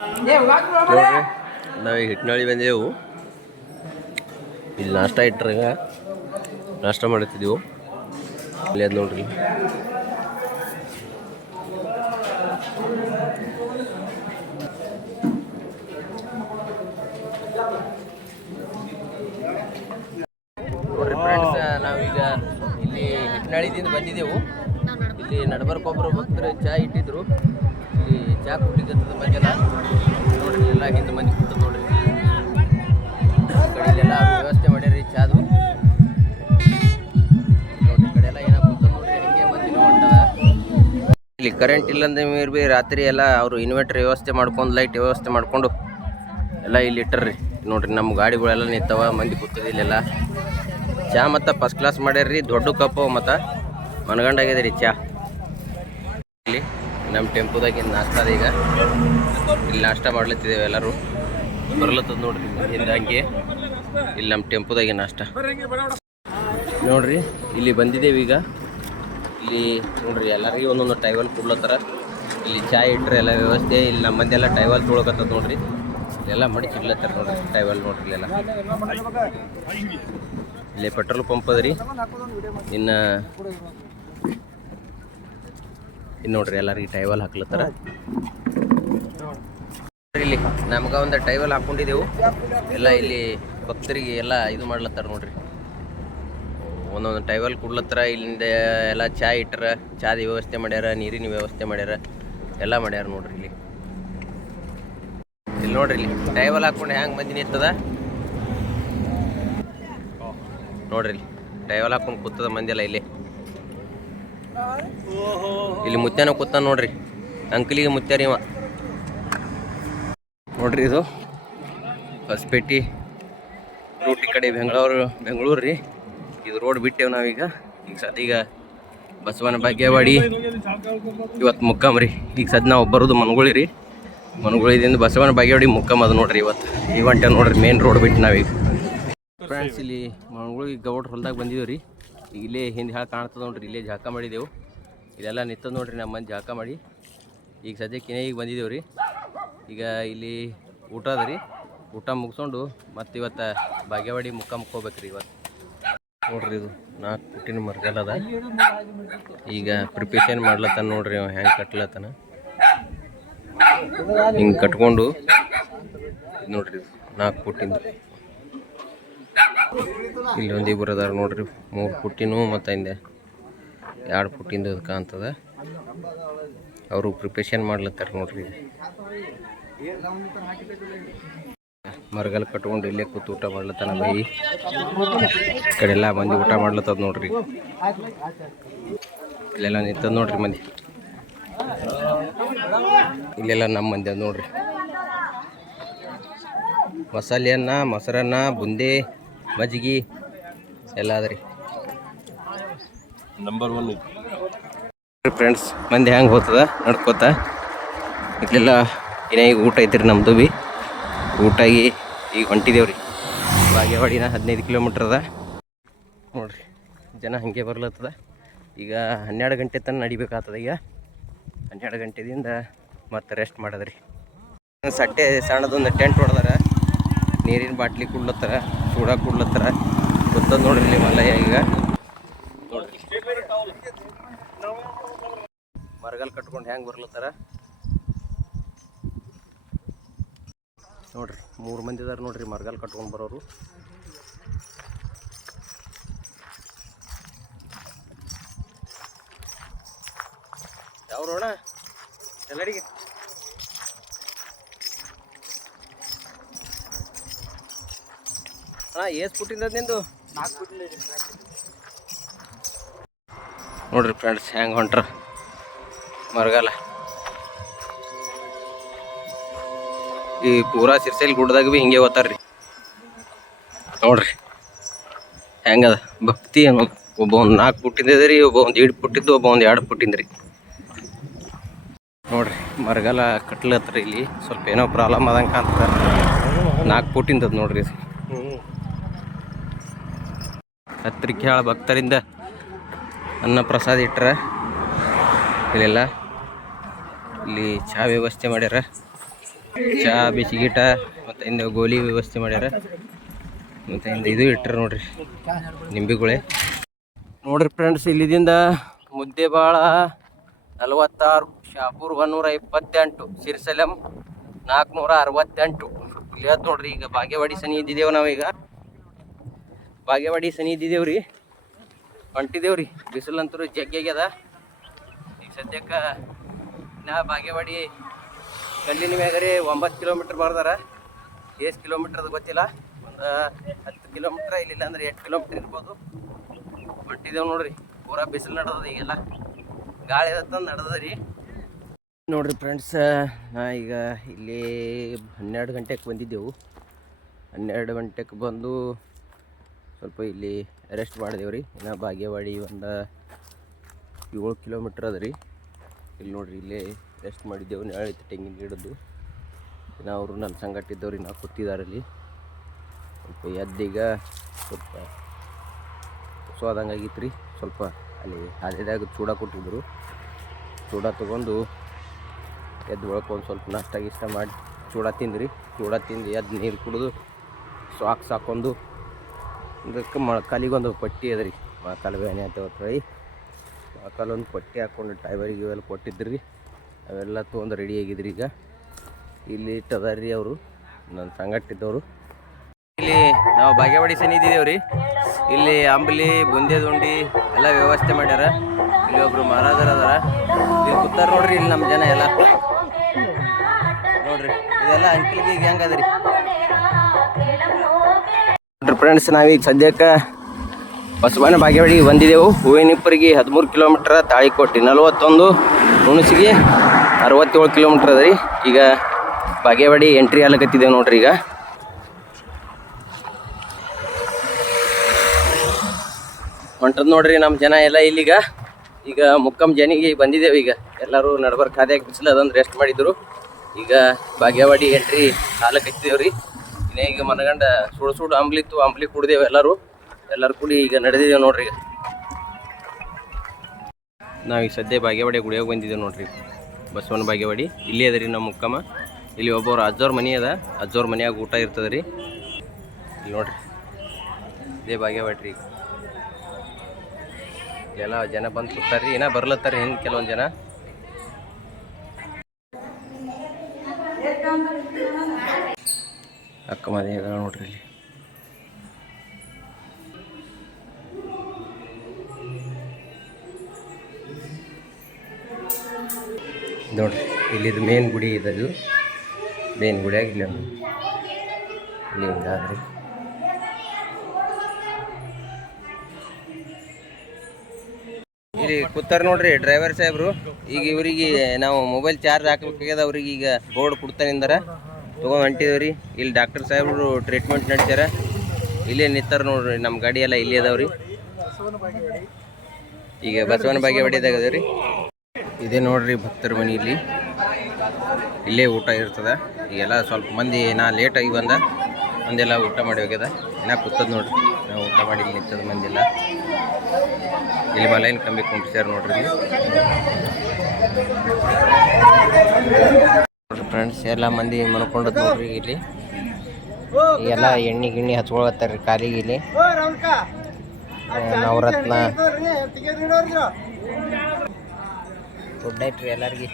ನೋಡ್ರಿ ನಾವು ಹಿಟ್ನಾಳಿ ಬಂದೆವು. ಇಲ್ಲಿ ನಾಷ್ಟ ಇಟ್ರಾಗ ನಾಷ್ಟ ಮಾಡುತ್ತಿದ್ದೆವು. ಇಲ್ಲಿ ಅದು ನೋಡ್ರಿ ಫ್ರೆಂಡ್ಸ್, ನಾವೀಗ ಇಲ್ಲಿ ಹಿಟ್ನಾಳಿದಿಂದ ಬಂದಿದ್ದೆವು. ಇಲ್ಲಿ ನಡಬರ್ಕೊಬ್ಬರು ಭಕ್ತರು ಚಹಾ ಇಟ್ಟಿದ್ರು. ಇಲ್ಲಿ ಚಹಾ ಕುಡಿಕತ್ತದ ಮಂದಿಲ್ಲ ನೋಡ್ರಿ. ಎಲ್ಲ ಹಿಂದೆ ಮಂದಿ ಕೂತದ ನೋಡ್ರಿ. ಕಡೆಯಲ್ಲೆಲ್ಲ ವ್ಯವಸ್ಥೆ ಮಾಡ್ಯಾರಿ ಚಾದು ನೋಡ್ರಿ. ಕಡೆ ಎಲ್ಲ ಏನೋ ಕೂತದ ನೋಡ್ರಿ. ಹಿಂಗೆ ಮಂದಿನೂ ಹೊಂಟದ. ಇಲ್ಲಿ ಕರೆಂಟ್ ಇಲ್ಲಂದ ಮೇರ್ ಬಿ ರಾತ್ರಿ ಎಲ್ಲ ಅವರು ಇನ್ವರ್ಟರ್ ವ್ಯವಸ್ಥೆ ಮಾಡ್ಕೊಂಡು ಲೈಟ್ ವ್ಯವಸ್ಥೆ ಮಾಡ್ಕೊಂಡು ಎಲ್ಲ ಇಲ್ಲಿ ಇಟ್ಟರ್ರಿ ನೋಡ್ರಿ. ನಮ್ಮ ಗಾಡಿಗಳೆಲ್ಲ ನಿಂತವ, ಮಂದಿ ಕೂತದ ಇಲ್ಲೆಲ್ಲ. ಚಹಾ ಮತ್ತು ಫಸ್ಟ್ ಕ್ಲಾಸ್ ಮಾಡ್ಯಾರ್ರಿ. ದೊಡ್ಡ ಕಪ್ಪು ಮತ್ತು ಮನಗಂಡಾಗ್ಯದ ರೀ ಚಹಾ. ಇಲ್ಲಿ ನಮ್ಮ ಟೆಂಪೋದಾಗಿನ ನಾಷ್ಟದ ಈಗ ಇಲ್ಲಿ ನಾಷ್ಟ ಮಾಡ್ಲತ್ತಿದ್ದೇವೆ. ಎಲ್ಲರೂ ಬರ್ಲತ್ತದ ನೋಡ್ರಿ ಹಿಂದೆ ಹಂಗೆ. ಇಲ್ಲಿ ನಮ್ಮ ಟೆಂಪೋದಾಗಿನ ನಾಷ್ಟ ನೋಡ್ರಿ. ಇಲ್ಲಿ ಬಂದಿದ್ದೇವೆ ಈಗ. ಇಲ್ಲಿ ನೋಡ್ರಿ ಎಲ್ಲರಿಗೂ ಒಂದೊಂದು ಟೈವಲ್ ಕೊಡ್ಲತ್ತಾರ. ಇಲ್ಲಿ ಚಹಾ ಇಟ್ರೆ ಎಲ್ಲ ವ್ಯವಸ್ಥೆ. ಇಲ್ಲಿ ನಮ್ಮ ಮಂದಿ ಎಲ್ಲ ಟೈವಲ್ ತೊಳಕತ್ತದ ನೋಡ್ರಿ. ಇಲ್ಲೆಲ್ಲ ಮಡಿಚಿಡ್ಲತ್ತಾರ ನೋಡ್ರಿ ಟೈವಲ್ ನೋಡ್ರಿ. ಇಲ್ಲೆಲ್ಲ ಇಲ್ಲಿ ಪೆಟ್ರೋಲ್ ಪಂಪ್ ಅದ ರೀ. ಇನ್ನು ನೋಡ್ರಿ ಎಲ್ಲರಿಗೆ ಟೈವಲ್ ಹಾಕ್ಲತ್ತಾರ. ಇಲ್ಲಿ ನಮ್ಗೆ ಒಂದು ಟೈವಲ್ ಹಾಕ್ಕೊಂಡಿದ್ದೆವು. ಎಲ್ಲ ಇಲ್ಲಿ ಭಕ್ತರಿಗೆ ಎಲ್ಲ ಇದು ಮಾಡ್ಲತ್ತಾರ ನೋಡ್ರಿ. ಒಂದೊಂದು ಟೈವಲ್ ಕೊಡ್ಲತ್ತಾರ. ಇಲ್ಲಿಂದ ಎಲ್ಲ ಚಹಾ ಇಟ್ಟರ, ಚಾದ ವ್ಯವಸ್ಥೆ ಮಾಡ್ಯಾರ, ನೀರಿನ ವ್ಯವಸ್ಥೆ ಮಾಡ್ಯಾರ, ಎಲ್ಲ ಮಾಡ್ಯಾರ ನೋಡ್ರಿ. ಇಲ್ಲಿ ನೋಡ್ರಿ ಇಲ್ಲಿ ಟೈವಲ್ ಹಾಕ್ಕೊಂಡು ಹ್ಯಾಂಗೆ ಮಂದಿ ನಿಂತದ ನೋಡ್ರಿ. ಇಲ್ಲಿ ಟೈವಲ್ ಹಾಕೊಂಡು ಕೂತದ ಮಂದಿ ಎಲ್ಲ. ಇಲ್ಲಿ ಮುತ್ಯಾನ ಕೂತಾನ ನೋಡ್ರಿ. ಅಂಕಲಿಗೆ ಮುತ್ಯಾರಿ ಇವ ನೋಡ್ರಿ. ಇದು ಹೊಸಪೇಟೆ ರೂಟ್ ಈ ಕಡೆ ಬೆಂಗಳೂರು ರೀ. ಇದು ರೋಡ್ ಬಿಟ್ಟೇವು ನಾವೀಗ. ಈಗ ಬಸವನ ಭಾಗ್ಯವಾಡಿ ಇವತ್ತು ಮುಕ್ಕಾಮ್ ರೀ. ಈಗ ಸದ್ ನಾವು ಬರೋದು ಮನಗುಳಿ ರೀ. ಮನಗುಳಿದಿಂದ ಬಸವನ ಭಾಗ್ಯವಾಡಿ ಮುಕ್ಕಾಮ್ ಅದು ನೋಡ್ರಿ. ಇವತ್ತು ಈ ಗಂಟೆ ನೋಡ್ರಿ ಮೇನ್ ರೋಡ್ ಬಿಟ್ಟು ನಾವೀಗ. ಫ್ರೆಂಡ್ಸ್, ಇಲ್ಲಿ ಮನಗುಳಿ ಗೌಡ್ರ ಹೊಲ್ದಾಗ ಬಂದಿದ್ದೇವೆ ರೀ. ಈಗ ಇಲ್ಲೇ ಹಿಂದೆ ಹೇಳಿ ಕಾಣ್ತದೆ ನೋಡ್ರಿ. ಇಲ್ಲೇ ಜಾಕ ಮಾಡಿದೆವು. ಇದೆಲ್ಲ ನಿಂತದ ನೋಡ್ರಿ. ನಮ್ಮ ಮಂದಿ ಜಾಕ ಮಾಡಿ ಈಗ ಸದ್ಯಕ್ಕೆ ಈಗ ಬಂದಿದ್ದೇವೆ ರೀ. ಈಗ ಇಲ್ಲಿ ಊಟ ಅದ ರೀ. ಊಟ ಮುಗಿಸ್ಕೊಂಡು ಮತ್ತು ಇವತ್ತು ಭಾಗ್ಯವಾಡಿ ಮುಕ್ಕಾಮಕ್ಕೆ ಹೋಗ್ಬೇಕು ರೀ ಇವತ್ತು ನೋಡ್ರಿ. ಇದು 4 ಫುಟ್ಟಿನ ಮರಗಲ್ ಅದ. ಈಗ ಪ್ರಿಪೇಷನ್ ಮಾಡ್ಲತ್ತಾನ ನೋಡ್ರಿ. ಅವ ಹೆಂಗೆ ಕಟ್ಲತ್ತಾನ ಹಿಂಗೆ ಕಟ್ಕೊಂಡು ನೋಡ್ರಿ. 4 ಫುಟ್ಟಿಂದು ಇಲ್ಲಿ ಒಂದು ಇಬ್ಬರು ಅದಾರ ನೋಡ್ರಿ. 3 ಫುಟ್ಟಿನೂ ಮತ್ತು ಹಿಂದೆ 2 ಫುಟ್ಟಿಂದು ಕಾಣ್ತದ. ಅವರು ಪ್ರಿಪೇಷನ್ ಮಾಡ್ಲತ್ತಾರ ನೋಡ್ರಿ. ಮರಗಲ್ ಕಟ್ಕೊಂಡು ಇಲ್ಲೇ ಕೂತು ಊಟ ಮಾಡ್ಲತ್ತಾನ ಬೈ. ಈ ಕಡೆ ಎಲ್ಲ ಮಂದಿ ಊಟ ಮಾಡ್ಲತ್ತದ ನೋಡ್ರಿ. ಇಲ್ಲೆಲ್ಲ ನಿಂತದ ನೋಡ್ರಿ ಮಂದಿ. ಇಲ್ಲೆಲ್ಲ ನಮ್ಮ ಮಂದಿ ಅದ ನೋಡ್ರಿ. ಮಸಾಲೆ ಅನ್ನ, ಮೊಸರನ್ನ, ಬುಂದೆ, ಮಜ್ಜಿಗೆ ಎಲ್ಲ ಅದ ರೀ. Number 1 friends. ಮಂದಿ ಹೆಂಗೆ ಹೋಗ್ತದ ನಡ್ಕೋತ. ಇಲ್ಲೆಲ್ಲ ಈಗ ಊಟ ಐತ್ರಿ ನಮ್ಮದು ಬಿ. ಊಟಾಗಿ ಈಗ ಹೊಂಟಿದೇವ್ರಿ. ಭಾಗ್ಯವಾಡಿನ 15 ಕಿಲೋಮೀಟ್ರ್ ಅದ ನೋಡ್ರಿ. ಜನ ಹಾಗೆ ಬರ್ಲತ್ತದ. ಈಗ 12 ಗಂಟೆ ತನಕ ನಡಿಬೇಕಾಗ್ತದ. ಈಗ 12 ಗಂಟೆದಿಂದ ಮತ್ತೆ ರೆಸ್ಟ್ ಮಾಡೋದ್ರಿ. ಸಟ್ಟೆ ಸಣ್ಣದೊಂದು ಟೆಂಟ್ ಹೊಡೆದಾರ. ನೀರಿನ ಬಾಟ್ಲಿ ಕುಡ್ಲತ್ತಾರ, ಚೂಡ ಕುಡ್ಲತ್ತಾರ. ಗೊತ್ತದ ನೋಡ್ರಿ ಇಲ್ಲಿ ಮಲ್ಲಯ್ಯ. ಈಗ ನೋಡ್ರಿ ಮರಗಲ್ ಕಟ್ಕೊಂಡು ಹೆಂಗೆ ಬರ್ಲತ್ತಾರ ನೋಡ್ರಿ. 3 ಮಂದಿ ಇದಾರೆ ನೋಡ್ರಿ ಮರಗಲ್ ಕಟ್ಕೊಂಡು ಬರೋರು. ಯಾವ್ರು ಅಣ್ಣ ಎಲ್ಲರಿಗೆ ಅಣ್ಣ ಏಸ್ ಫುಟ್ಟಿಂದ ನಿಂದು? 4 ಫುಟ್ಟಿಂದ ನೋಡ್ರಿ ಫ್ರೆಂಡ್ಸ್ ಹೆಂಗೆ ಹೊಂಟ್ರ ಮರಗಾಲ. ಈ ಪೂರಾ ಸಿರ್ಸೈಲ್ ಗುಡ್ಡದಾಗ ಭೀ ಹಿಂಗೆ ಓದ್ತಾರ್ರಿ ನೋಡ್ರಿ. ಹೆಂಗದ ಭಕ್ತಿ ಅನ್ನೋದು. ಒಬ್ಬ ಒಂದು 4 ಫುಟ್ಟಿಂದ ರೀ, ಒಬ್ಬ ಒಂದು 8 ಫುಟ್ಟಿದ್ದು, ಒಬ್ಬ ಒಂದು 2 ಫುಟ್ಟಿಂದ ರೀ ನೋಡ್ರಿ. ಮರಗಾಲ ಕಟ್ಲತ್ರ ಇಲ್ಲಿ ಸ್ವಲ್ಪ ಏನೋ ಪ್ರಾಬ್ಲಮ್ ಆದಂಗೆ ಕಾಣ್ತದ. 4 ಫುಟ್ಟಿಂದದ ನೋಡ್ರಿ. ಹತ್ತಿರಕ್ಕೆ ಹೇಳ ಭಕ್ತರಿಂದ ಅನ್ನ ಪ್ರಸಾದ ಇಟ್ಟರೆ ಇಲ್ಲೆಲ್ಲ. ಇಲ್ಲಿ ಚಹಾ ವ್ಯವಸ್ಥೆ ಮಾಡ್ಯಾರ. ಚಾ ಬಿಸಿಗೀಟ ಮತ್ತು ಇಂದ ಗೋಲಿ ವ್ಯವಸ್ಥೆ ಮಾಡ್ಯಾರ. ಮತ್ತು ಇಂದ ಇದು ಇಟ್ಟರು ನೋಡ್ರಿ ನಿಂಬೆಗುಳೆ. ನೋಡ್ರಿ ಫ್ರೆಂಡ್ಸ್, ಇಲ್ಲಿದಿಂದ ಮುದ್ದೇಬಾಳ 46, ಶಾಪೂರ್ 128, ಸಿರ್ಸಲಂ 468. ಇಲ್ಲಿ ಅದು ನೋಡ್ರಿ. ಈಗ ಬಾಗೇವಾಡಿ ಸನಿ ಇದ್ದಿದ್ದೇವೆ ನಾವೀಗ. ಬಾಗೇವಾಡಿ ಸನಿ ಇದ್ದಿದ್ದೇವ್ರಿ, ಹೊಂಟಿದ್ದೇವ್ರಿ. ಬಿಸಿಲಂತರೂ ಜಗ್ಗ್ಯಾಗ್ಯದ. ಈಗ ಸದ್ಯಕ್ಕೆ ನಾ ಬಾಗೇವಾಡಿ ಕಲ್ಲಿನ ಮ್ಯಾಗರಿ 9 ಕಿಲೋಮೀಟ್ರ್ ಬರ್ದಾರ. ಎಷ್ಟು ಕಿಲೋಮೀಟ್ರ್ ಅದು ಗೊತ್ತಿಲ್ಲ. ಒಂದು 10 ಕಿಲೋಮೀಟ್ರ್, ಇಲ್ಲಿಲ್ಲ ಅಂದ್ರೆ 8 ಕಿಲೋಮೀಟ್ರ್ ಇರ್ಬೋದು. ಹೊಂಟಿದ್ದೇವೆ ನೋಡ್ರಿ. ಪೂರಾ ಬಿಸಿಲು ನಡೆದದ, ಈಗೆಲ್ಲ ಗಾಳಿ ತಂದು ನಡೆದದ ರೀ. ನೋಡ್ರಿ ಫ್ರೆಂಡ್ಸ್, ನಾ ಈಗ ಇಲ್ಲಿ 12 ಗಂಟೆಗೆ ಬಂದಿದ್ದೆವು. 12 ಗಂಟೆಗೆ ಬಂದು ಸ್ವಲ್ಪ ಇಲ್ಲಿ ರೆಸ್ಟ್ ಮಾಡಿದೆವು ರೀ. ಇನ್ನು ಬಾಗೇವಾಡಿ ಒಂದು 7 ಕಿಲೋಮೀಟ್ರ್ ಅದ ರೀ. ಇಲ್ಲಿ ನೋಡ್ರಿ, ಇಲ್ಲೇ ರೆಸ್ಟ್ ಮಾಡಿದ್ದೆವು. ನೆರಳಿತ್ತು ತೆಂಗಿನ ಗಿಡದ್ದು. ಇನ್ನು ಅವರು ನನ್ನ ಸಂಗಟ್ಟಿದ್ದವ್ರು ನಾವು ಕೂತಿದ್ದಾರೆ ಅಲ್ಲಿ. ಸ್ವಲ್ಪ ಎದ್ದೀಗ ಸ್ವಲ್ಪ ಸೋದಂಗೆ ಆಗಿತ್ತು ರೀ. ಸ್ವಲ್ಪ ಅಲ್ಲಿ ಹಾದಿದಾಗ ಚೂಡ ಕೊಟ್ಟಿದ್ರು. ಚೂಡ ತೊಗೊಂಡು ಎದ್ದು ಒಳ್ಕೊಂಡು ಸ್ವಲ್ಪ ನಾಷ್ಟ ಗಿಷ್ಟ ಮಾಡಿ ಚೂಡ ತಿಂದ್ರಿ. ಚೂಡ ತಿಂದು ಎದ್ದು ನೀರು ಕುಡಿದು ಸಾಕ್ಸ್ ಹಾಕ್ಕೊಂಡು ಇದಕ್ಕೆ ಮೊಳಕಾಲಿಗೊಂದು ಪಟ್ಟಿ ಅದ ರೀ. ಮೊಳಕಾಲು ಬೇನೆ ಅಂತೇಳಿ ಮೊಳಕಾಲೊಂದು ಪಟ್ಟಿ ಹಾಕ್ಕೊಂಡು ಡ್ರೈವರಿಗೆ ಇವೆಲ್ಲ ಕೊಟ್ಟಿದ್ರು ರೀ. ಅವೆಲ್ಲ ತೊಗೊಂಡು ರೆಡಿ ಆಗಿದ್ರಿ. ಈಗ ಇಲ್ಲಿ ಇಟ್ಟದಾರ ರೀ ಅವರು, ನನ್ನ ಸಂಗಟ್ಟಿದ್ದವರು. ಇಲ್ಲಿ ನಾವು ಬಾಗೇವಾಡಿ ಸನಿ ಇದ್ದಿದ್ದೇವೆ ರೀ. ಇಲ್ಲಿ ಅಂಬಲಿ, ಬುಂದೆ ದುಂಡಿ ಎಲ್ಲ ವ್ಯವಸ್ಥೆ ಮಾಡ್ಯಾರ. ಇಲ್ಲಿ ಒಬ್ರು ಮಹಾರಾಜರು ಅದಾರ, ಇಲ್ಲಿ ಕೂತಾರ ನೋಡ್ರಿ. ಇಲ್ಲಿ ನಮ್ಮ ಜನ ಎಲ್ಲ ನೋಡ್ರಿ, ಇದೆಲ್ಲ ಅಂಕಲ್ಗೆ ಈಗ ಹೆಂಗೆ ಅದ ರೀ ನೋಡ್ರಿ ಫ್ರೆಂಡ್ಸ್. ನಾವೀಗ ಸದ್ಯಕ್ಕೆ ಬಸವನ ಬಾಗೇವಾಡಿಗೆ ಬಂದಿದ್ದೆವು. ಹೂವಿನಿಪ್ಪರಿಗೆ 13 ಕಿಲೋಮೀಟ್ರ್, ತಾಳಿಕೋಟೆ 41, ಹುಣಸಿಗೆ 67 ಕಿಲೋಮೀಟ್ರ್ ಅದ ರೀ. ಈಗ ಬಾಗೇವಾಡಿ ಎಂಟ್ರಿ ಆಗ್ಲಕತ್ತಿದ್ದೇವೆ ನೋಡ್ರಿ. ಈಗ ಹೊಂಟದ್ ನೋಡ್ರಿ ನಮ್ಮ ಜನ ಎಲ್ಲ ಇಲ್ಲಿಗ. ಈಗ ಮುಕ್ಕಮ್ ಜನಿಗೆ ಬಂದಿದ್ದೇವೆ. ಈಗ ಎಲ್ಲರೂ ನಡ್ಬರ್ಕ್ ಹಾದ್ಯಾಗ ಬಿಸಿಲು ಅದಂದ್ರೆ ರೆಸ್ಟ್ ಮಾಡಿದ್ರು. ಈಗ ಬಾಗೇವಾಡಿ ಎಂಟ್ರಿ ಹಾಲಕತ್ತಿದ್ದೇವೆ ರೀ. ಇನ್ನೇ ಈಗ ಮನಗಂಡ ಸುಡು ಅಂಬ್ಲಿ ಇತ್ತು, ಅಂಬ್ಲಿ ಕುಡ್ದೇವು ಎಲ್ಲರೂ ಕೂಡಿ ಈಗ ನಡೆದಿದ್ದೇವೆ ನೋಡ್ರಿ. ಈಗ ನಾವೀಗ ಸದ್ಯ ಬಾಗೇವಾಡಿ ಗುಡಿಯಾಗ ಬಂದಿದ್ದೇವೆ ನೋಡ್ರಿ. ಬಸವನ ಬಾಗೇವಾಡಿ ಇಲ್ಲಿ ಅದ ರೀ ನಮ್ಮ ಮುಕ್ಕಮ್ಮ. ಇಲ್ಲಿ ಒಬ್ಬರು ಅಜ್ಜವ್ರ ಮನೆ ಅದ, ಅಜ್ಜವ್ರ ಮನೆಯಾಗ ಊಟ ಇರ್ತದೆ ರೀ. ಇಲ್ಲಿ ನೋಡ್ರಿ, ಇದೇ ಬಾಗೇವಾಡಿ ರೀ. ಎಲ್ಲ ಜನ ಬಂದು ಕೂತಾರ್ರಿ. ಏನೋ ಬರ್ಲತ್ತಾರ ಹಿಂಗೆ ಕೆಲವೊಂದು ಜನ. ಅಕ್ಕ ಮನೆ ನೋಡ್ರಿ ಇಲ್ಲಿ. ನೋಡ್ರಿ, ಇಲ್ಲಿದು ಮೇನ್ ಗುಡಿ ಇದದು. ಮೇನ್ ಗುಡಿಯಾಗಿ ಇಲ್ಲಿ ಹಿಂಗಾದ್ರಿ. ಇಲ್ಲಿ ಕೂತಾರ ನೋಡ್ರಿ ಡ್ರೈವರ್ ಸಾಹೇಬ್ರು. ಈಗ ಇವರಿಗೆ ನಾವು ಮೊಬೈಲ್ ಚಾರ್ಜ್ ಹಾಕ್ಬೇಕಾಗ್ಯದ. ಅವ್ರಿಗೆ ಈಗ ಬೋರ್ಡ್ ಕೊಡ್ತಾನಿಂದಾರ ತೊಗೊಂಡು ಹೊಂಟಿದೇವ್ರಿ. ಇಲ್ಲಿ ಡಾಕ್ಟರ್ ಸಾಹೇಬ್ರು ಟ್ರೀಟ್ಮೆಂಟ್ ನಡೆಸ್ಯಾರ. ಇಲ್ಲೇ ನಿಂತಾರ ನೋಡ್ರಿ. ನಮ್ಮ ಗಾಡಿ ಎಲ್ಲ ಇಲ್ಲಿ ಅದಾವ್ರಿ. ಈಗ ಬಸವನ ಬಾಗೇವಾಡಿದಾಗ ಅದಾವ್ರಿ. ಇದೇ ನೋಡ್ರಿ ಭಕ್ತರ ಮನೆ. ಇಲ್ಲೇ ಊಟ ಇರ್ತದ. ಈಗೆಲ್ಲ ಸ್ವಲ್ಪ ಮಂದಿ, ನಾ ಲೇಟಾಗಿ ಬಂದ, ಮಂದೆಲ್ಲ ಊಟ ಮಾಡಿ ಹೋಗ್ಯದ. ಇನ್ನ ಕೂತದ ನೋಡ್ರಿ. ನಾವು ಊಟ ಮಾಡಿ ಇಲ್ಲಿ ನಿಂತದ ಮಂದಿಲ್ಲ. ಇಲ್ಲಿ ಮಲೈನ್ ಕಮ್ಮಿ ಕುಂಟಿಸ್ಯಾರ ನೋಡ್ರಿ. ಫ್ರೆಂಡ್ಸ್, ಎಲ್ಲ ಮಂದಿ ಮನ್ಕೊಂಡದ್ ನೋಡ್ರಿ. ಇಲ್ಲಿ ಎಲ್ಲ ಎಣ್ಣೆ ಗಿಣ್ಣಿ ಹಚ್ಕೊಳತ್ತಾರ್ರಿ ಕಾಲಿಗೆ. ಇಲ್ಲಿ ನವರತ್ನ ಗುಡ್ ನೈಟ್ ರೀ ಎಲ್ಲರಿಗೆ.